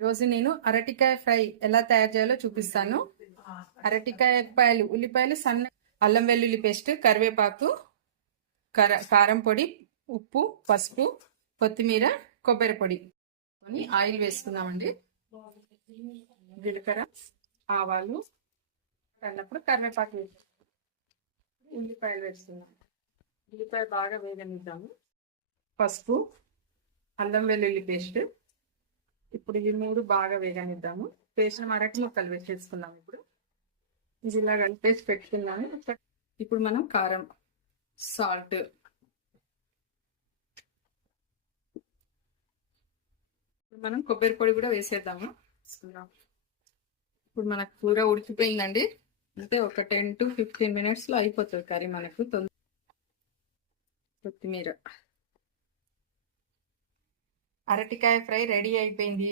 ఈరోజు నేను అరటికాయ ఫ్రై ఎలా తయారు చేయాలో చూపిస్తాను. అరటికాయలు, ఉల్లిపాయలు, సన్న అల్లం వెల్లుల్లి పేస్ట్, కరివేపాకు, కారం పొడి, ఉప్పు, పసుపు, కొత్తిమీర, కొబ్బరి పొడి ఆయిల్ వేసుకుందామండి. జీలకర్ర, ఆవాలు అన్నప్పుడు కరివేపాకు వేసుకుందాం. ఉల్లిపాయలు వేసుకుందాం. ఉల్లిపాయ బాగా వేగనిద్దాము. పసుపు, అల్లం వెల్లుల్లి పేస్ట్, ఇప్పుడు ఈ మూడు బాగా వేగనిద్దాము. పేస్ట్ అరటి ముక్కలు వేసేసుకుందాం. ఇప్పుడు ఇది ఇలా కలిపేసి పెట్టుకుందాము. ఇప్పుడు మనం కారం, సాల్ట్, మనం కొబ్బరి పొడి కూడా వేసేద్దాము. ఇప్పుడు మనకు కూర ఉడికిపోయిందండి. అంటే ఒక 10 to 15 minutes లో అయిపోతుంది కర్రీ మనకు. కొత్తిమీర, అరటికాయ ఫ్రై రెడీ అయిపోయింది.